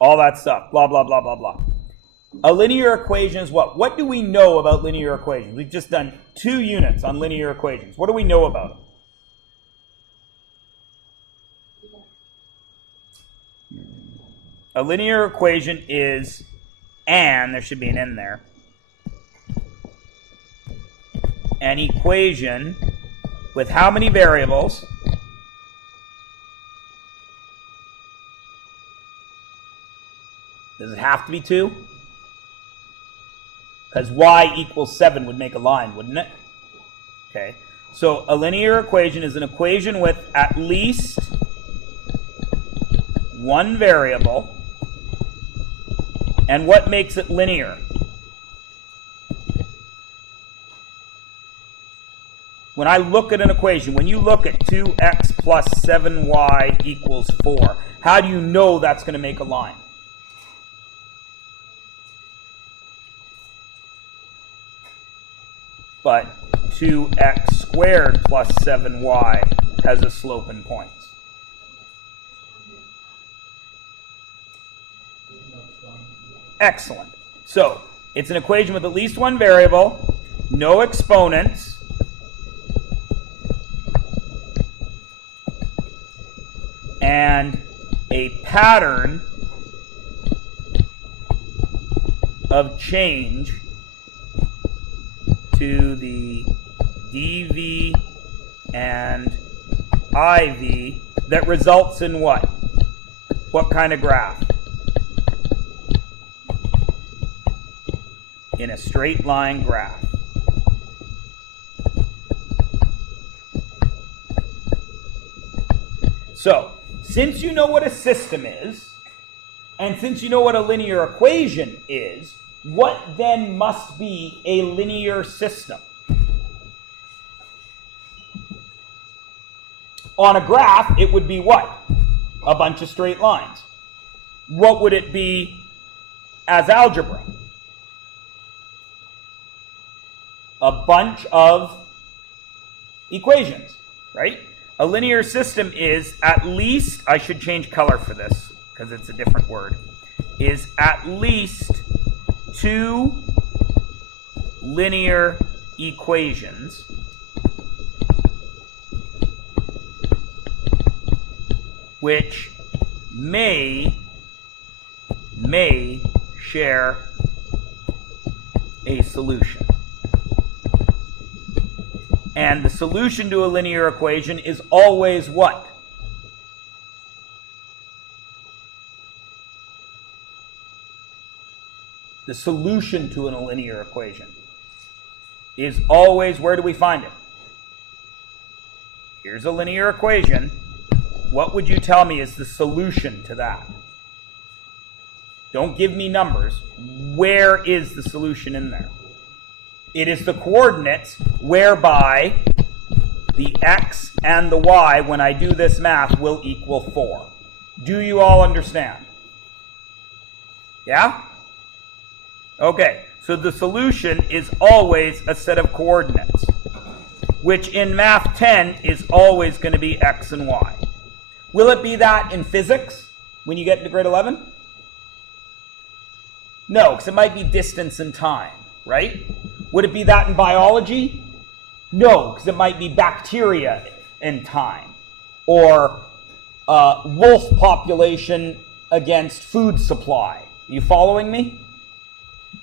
all that stuff, blah, blah, blah, blah, blah. A linear equation is what? What do we know about linear equations? We've just done 2 units on linear equations. What do we know about them? A linear equation is there should be an N there, an equation with how many variables? Does it have to be 2? Because y equals 7 would make a line, wouldn't it? Okay. So a linear equation is an equation with at least 1 variable. And what makes it linear? When I look at an equation, when you look at 2x plus 7y equals 4, how do you know that's going to make a line? But 2x squared plus 7y has a slope and points. Excellent. So, it's an equation with at least 1 variable, no exponents, and a pattern of change to the dv and iv that results in what? What kind of graph? In a straight line graph. So, since you know what a system is, and since you know what a linear equation is, what then must be a linear system? On a graph, it would be what? A bunch of straight lines. What would it be as algebra? A bunch of equations, right? A linear system is at least, I should change color for this because it's a different word, is at least 2 linear equations which may share a solution. And the solution to a linear equation is always what? The solution to a linear equation is always, where do we find it? Here's a linear equation. What would you tell me is the solution to that? Don't give me numbers. Where is the solution in there? It is the coordinates whereby the x and the y, when I do this math, will equal 4. Do you all understand? Yeah? Okay, so the solution is always a set of coordinates, which in Math 10 is always going to be x and y. Will it be that in physics when you get into grade 11? No, because it might be distance and time, right? Would it be that in biology? No, because it might be bacteria and time. Or wolf population against food supply. Are you following me?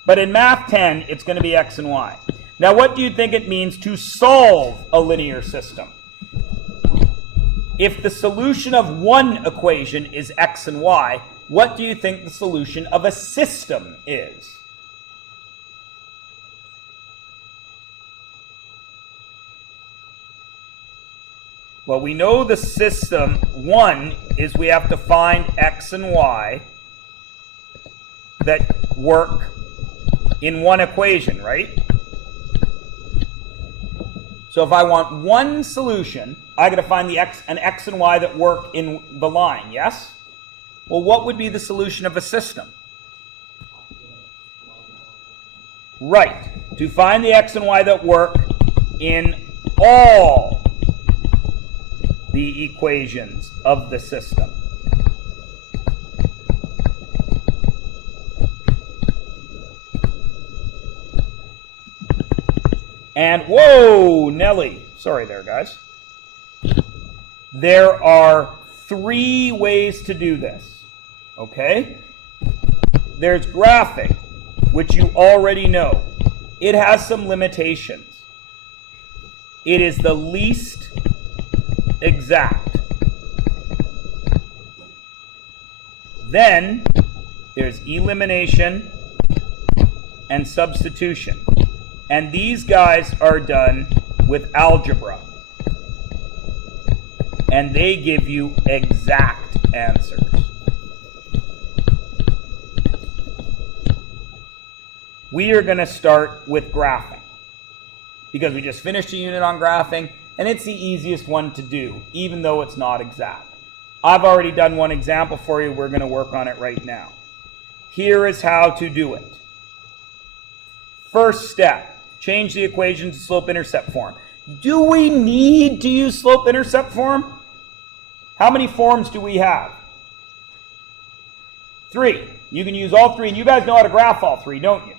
But in Math 10, it's going to be x and y. Now, what do you think it means to solve a linear system? If the solution of one equation is x and y, what do you think the solution of a system is? Well, we know the system, one, is we have to find x and y that work in one equation, right? So if I want one solution, I got to find an x and y that work in the line, yes? Well, what would be the solution of a system? Right. To find the x and y that work in all the equations of the system. And, whoa, Nelly. Sorry there, guys. There are 3 ways to do this, okay? There's graphing, which you already know. It has some limitations. It is the least exact. Then there's elimination and substitution. And these guys are done with algebra. And they give you exact answers. We are going to start with graphing, because we just finished a unit on graphing, and it's the easiest one to do, even though it's not exact. I've already done one example for you. We're going to work on it right now. Here is how to do it. First step, change the equation to slope-intercept form. Do we need to use slope-intercept form? How many forms do we have? 3. You can use all 3, and you guys know how to graph all 3, don't you?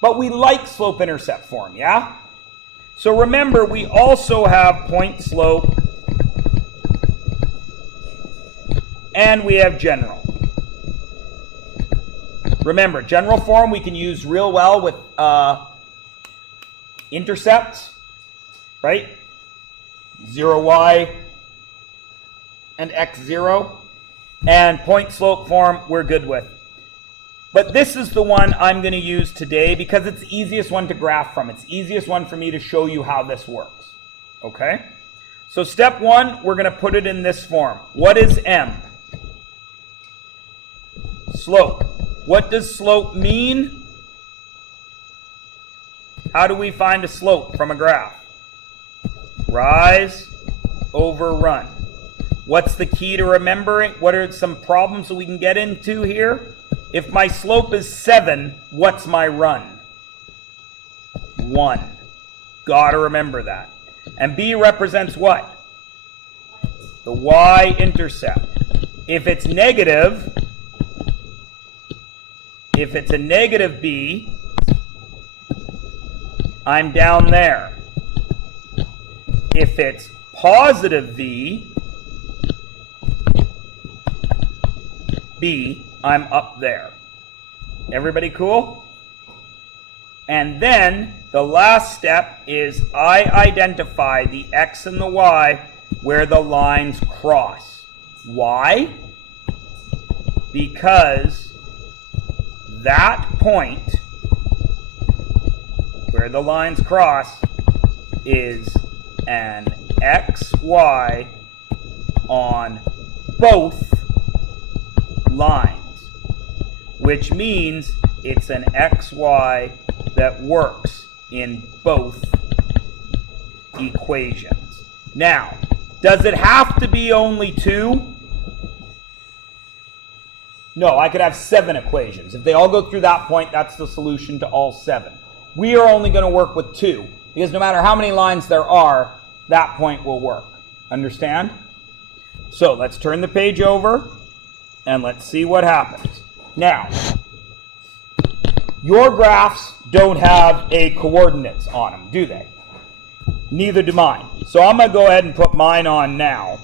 But we like slope-intercept form, yeah? So remember, we also have point slope, and we have general. Remember, general form we can use real well with intercepts, right? 0y and x0. And point slope form we're good with. But this is the one I'm going to use today because it's the easiest one to graph from. It's the easiest one for me to show you how this works. Okay? So step 1, we're going to put it in this form. What is m? Slope. What does slope mean? How do we find a slope from a graph? Rise over run. What's the key to remembering? What are some problems that we can get into here? If my slope is 7, what's my run? 1. Gotta remember that. And B represents what? The y-intercept. If it's negative, if it's a negative B, I'm down there. If it's positive V, B, I'm up there. Everybody cool? And then the last step is I identify the X and the Y where the lines cross. Why? Because that point where the lines cross is an XY on both lines, which means it's an XY that works in both equations. Now, does it have to be only 2? No, I could have 7 equations. If they all go through that point, that's the solution to all 7. We are only going to work with 2, because no matter how many lines there are, that point will work. Understand? So let's turn the page over, and let's see what happens. Now, your graphs don't have a coordinates on them, do they? Neither do mine. So I'm going to go ahead and put mine on now.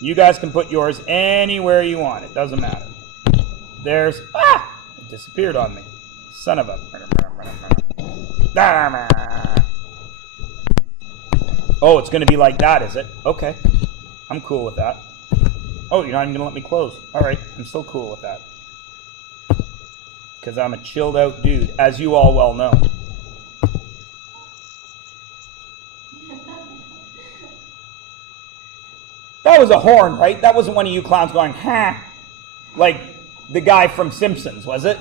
You guys can put yours anywhere you want. It doesn't matter. There's... It disappeared on me. Son of a... Oh, it's going to be like that, is it? Okay. I'm cool with that. Oh, you're not even going to let me close. All right. I'm still cool with that. Because I'm a chilled out dude, as you all well know. That was a horn, right? That wasn't one of you clowns going, ha! Like the guy from Simpsons, was it?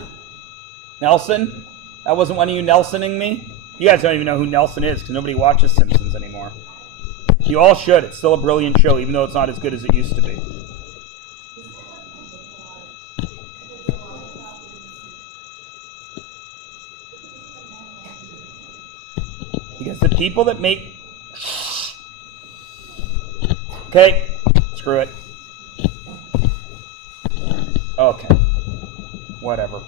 Nelson? That wasn't one of you Nelsoning me? You guys don't even know who Nelson is because nobody watches Simpsons anymore. You all should. It's still a brilliant show, even though it's not as good as it used to be. Because the people that make... Okay, screw it. Okay, whatever.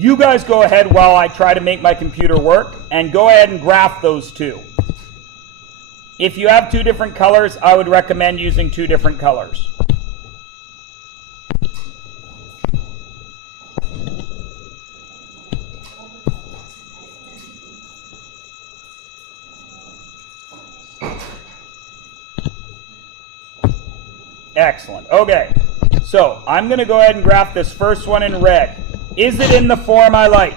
You guys go ahead while I try to make my computer work, and go ahead and graph those two. If you have two different colors, I would recommend using two different colors. Excellent. Okay, so I'm going to go ahead and graph this first one in red. Is it in the form I like?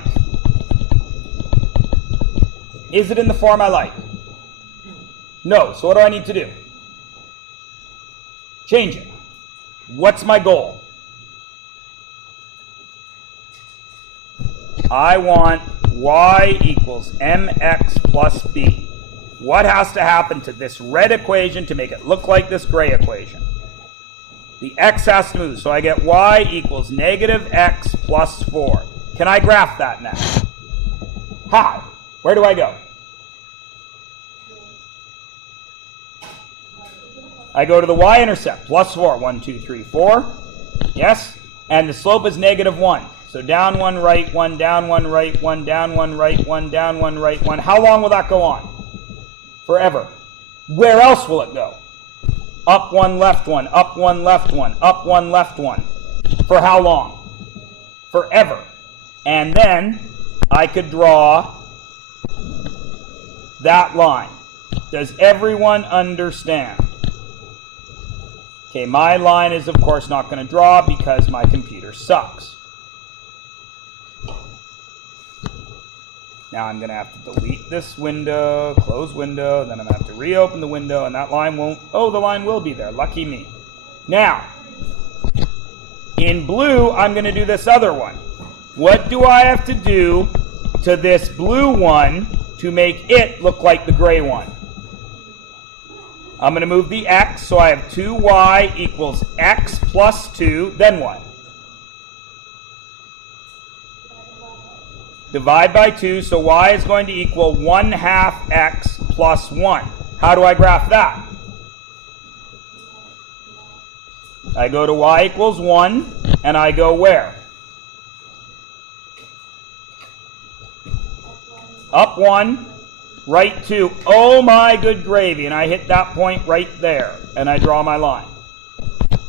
Is it in the form I like? No. So what do I need to do? Change it. What's my goal? I want y equals mx plus b. What has to happen to this red equation to make it look like this gray equation? The x has to move, so I get y equals negative x plus 4. Can I graph that now? How? Where do I go? I go to the y-intercept, plus 4. 1, 2, 3, 4. Yes? And the slope is negative 1. So down 1, right 1, down 1, right 1, down 1, right 1, down 1, right 1. How long will that go on? Forever. Where else will it go? Up 1, left 1, up 1, left 1, up 1, left 1. For how long? Forever. And then I could draw that line. Does everyone understand? Okay, my line is of course not going to draw because my computer sucks. Now I'm going to have to delete this window, close window, then I'm going to have to reopen the window, and that line won't, oh, the line will be there. Lucky me. Now, in blue, I'm going to do this other one. What do I have to do to this blue one to make it look like the gray one? I'm going to move the x, so I have 2y equals x plus 2, then what? Divide by 2, so y is going to equal 1/2 x plus 1. How do I graph that? I go to y equals 1, and I go where? Up 1, right 2. Oh my good gravy, and I hit that point right there, and I draw my line.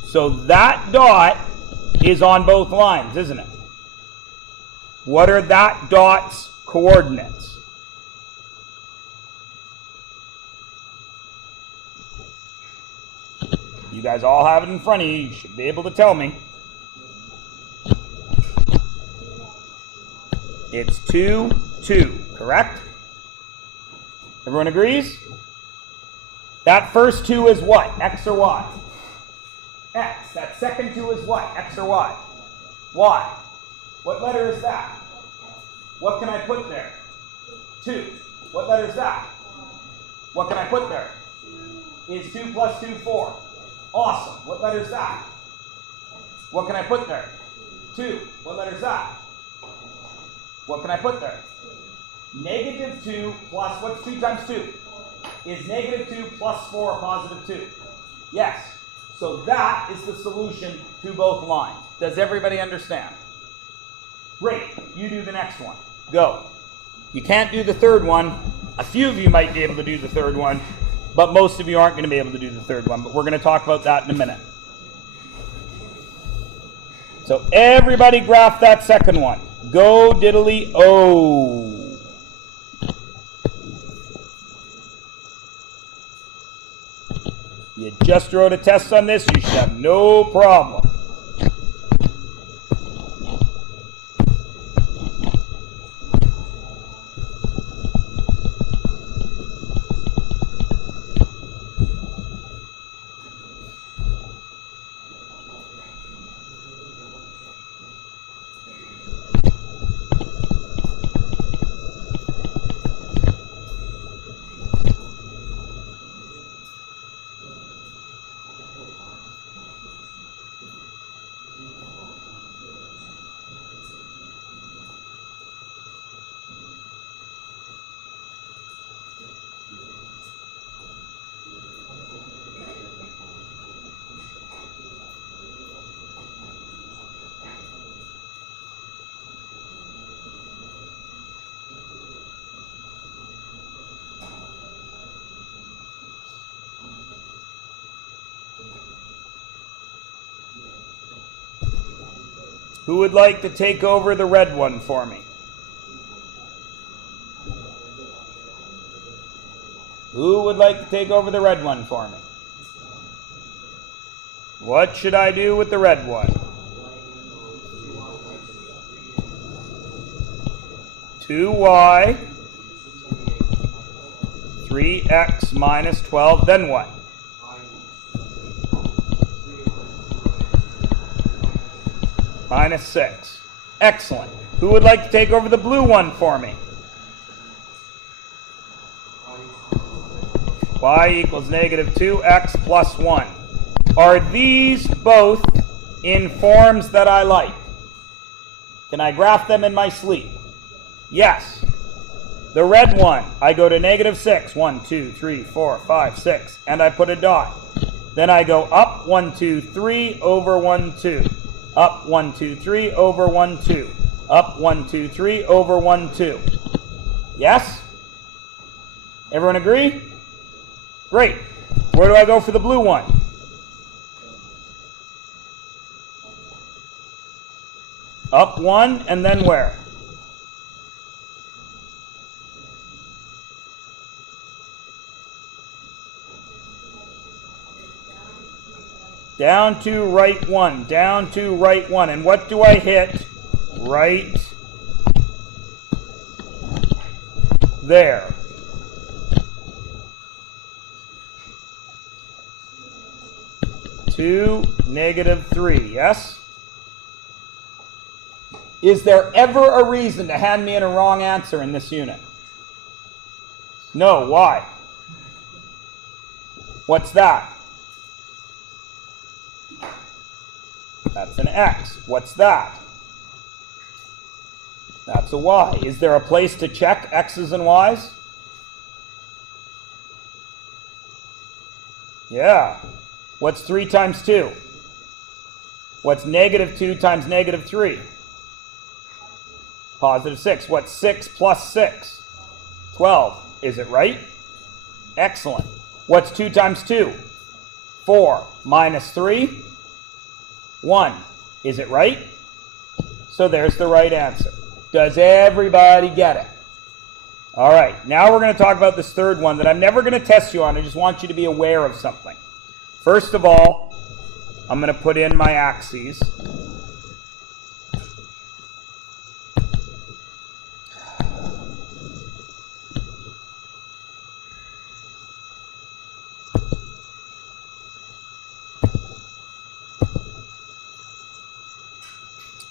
So that dot is on both lines, isn't it? What are that dot's coordinates? You guys all have it in front of you. You should be able to tell me. It's 2, 2, correct? Everyone agrees? That first 2 is what? X or Y? X. That second 2 is what? X or Y? Y. What letter is that? What can I put there? 2. What letter is that? What can I put there? Is 2 plus 2 4? Awesome. What letter is that? What can I put there? 2. What letter is that? What can I put there? Negative 2 plus, what's 2 times 2? Is negative 2 plus 4 positive 2? Yes. So that is the solution to both lines. Does everybody understand? Great. You do the next one. Go. You can't do the third one. A few of you might be able to do the third one, but most of you aren't going to be able to do the third one. But we're going to talk about that in a minute. So everybody graph that second one. Go diddly-o. You just wrote a test on this. You should have no problem. Who would like to take over the red one for me? Who would like to take over the red one for me? What should I do with the red one? 2y, 3x minus 12, then what? Minus 6. Excellent. Who would like to take over the blue one for me? Y equals negative 2x plus 1. Are these both in forms that I like? Can I graph them in my sleep? Yes. The red one, I go to negative 6. 1, 2, 3, 4, 5, 6. And I put a dot. Then I go up 1, 2, 3 over 1, 2. Up 1, 2, 3 over 1, 2. Up 1, 2, 3 over 1, 2. Yes? Everyone agree? Great. Where do I go for the blue one? Up 1 and then where? Down to right 1. Down to right 1. And what do I hit? Right there. To negative 3, yes? Is there ever a reason to hand me in a wrong answer in this unit? No, why? What's that? That's an X. What's that? That's a Y. Is there a place to check X's and Y's? Yeah. What's 3 times 2? What's negative 2 times negative 3? Positive 6. What's 6 plus 6? 12. Is it right? Excellent. What's 2 times 2? 4. Minus 3? 1. Is it right? So there's the right answer. Does everybody get it? All right. Now we're going to talk about this third one that I'm never going to test you on. I just want you to be aware of something. First of all, I'm going to put in my axes.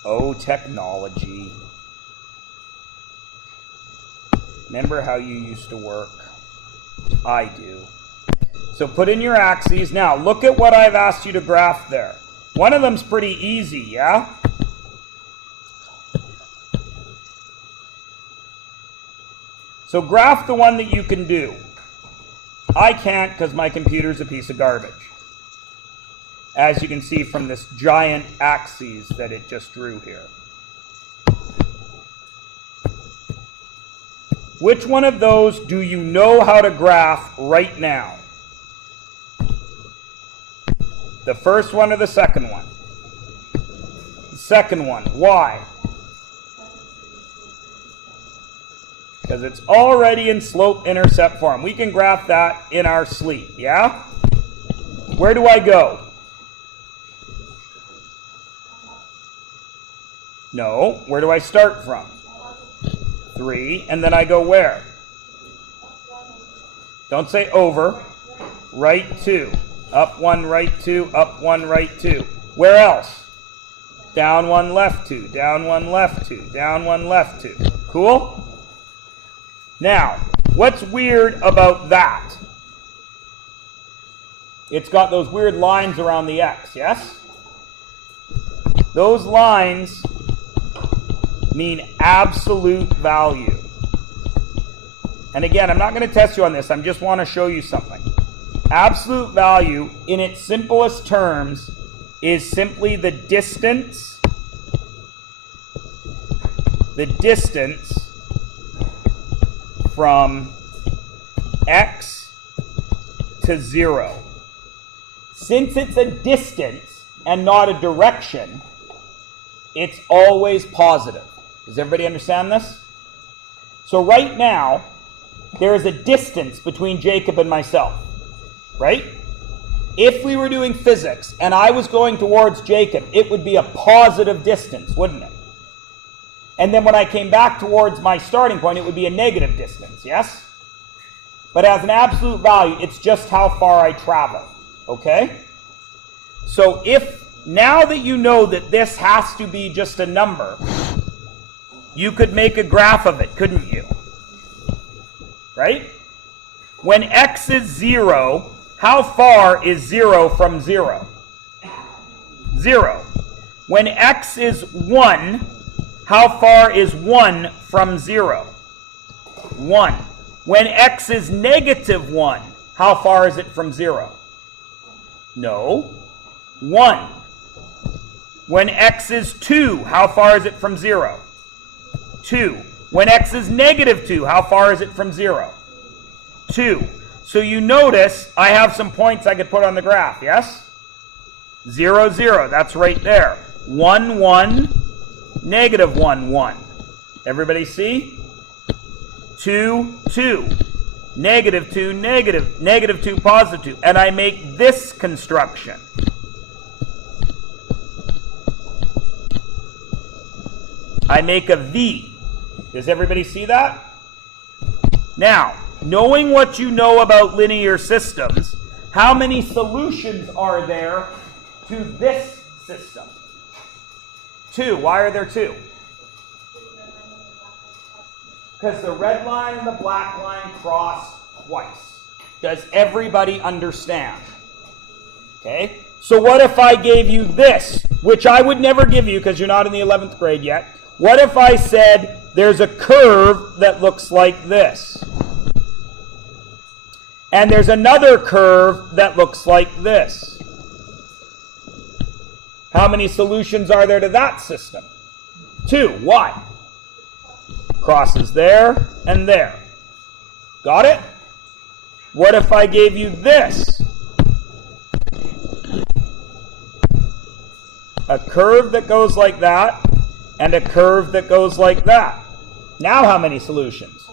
Oh, technology. Remember how you used to work? I do. So put in your axes. Now, look at what I've asked you to graph there. One of them's pretty easy, yeah? So graph the one that you can do. I can't because my computer's a piece of garbage, as you can see from this giant axes that it just drew here. Which one of those do you know how to graph right now? The first one or the second one? The second one. Why? Because it's already in slope-intercept form. We can graph that in our sleep, yeah? Where do I go? No. Where do I start from? 3. And then I go where? Don't say over. Right 2. Up 1, right 2. Up 1, right 2. Where else? Down 1, left 2. Down 1, left 2. Down 1, left 2. Cool? Now, what's weird about that? It's got those weird lines around the X, yes? Those lines mean absolute value. And again, I'm not going to test you on this. I just want to show you something. Absolute value, in its simplest terms, is simply the distance from X to 0. Since it's a distance and not a direction, It's always positive. Does everybody understand this? So right now, there is a distance between Jacob and myself, right? If we were doing physics and I was going towards Jacob, it would be a positive distance, wouldn't it? And then when I came back towards my starting point, it would be a negative distance, yes? But as an absolute value, it's just how far I travel, okay? So if, now that you know that this has to be just a number, you could make a graph of it, couldn't you? Right? When x is 0, how far is 0 from 0? 0. When x is 1, how far is 1 from 0? 1. When x is negative 1, how far is it from 0? No. 1. When x is 2, how far is it from 0? 2. When x is negative 2, how far is it from 0? 2. So you notice I have some points I could put on the graph, yes? 0, 0, that's right there. 1, 1, negative 1, 1. Everybody see? 2, 2. Negative 2, negative, negative 2, positive 2. And I make this construction. I make a V. Does everybody see that? Now, knowing what you know about linear systems, how many solutions are there to this system? 2. Why are there 2? Because the red line and the black line cross twice. Does everybody understand? Okay? So what if I gave you this, which I would never give you because you're not in the 11th grade yet. What if I said there's a curve that looks like this? And there's another curve that looks like this. How many solutions are there to that system? 2. Why? Crosses there and there. Got it? What if I gave you this? A curve that goes like that and a curve that goes like that. Now how many solutions?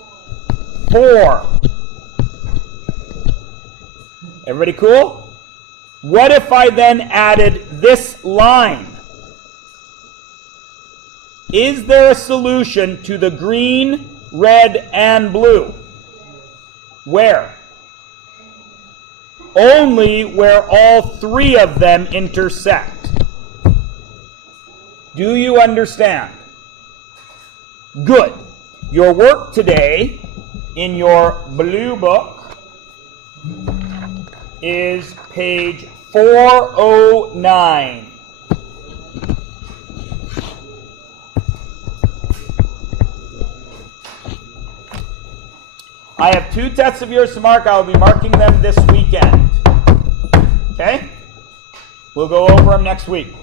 4. Everybody cool? What if I then added this line? Is there a solution to the green, red, and blue? Where? Only where all 3 of them intersect. Do you understand? Good. Your work today in your blue book is page 409. I have 2 tests of yours to mark. I will be marking them this weekend. Okay? We'll go over them next week.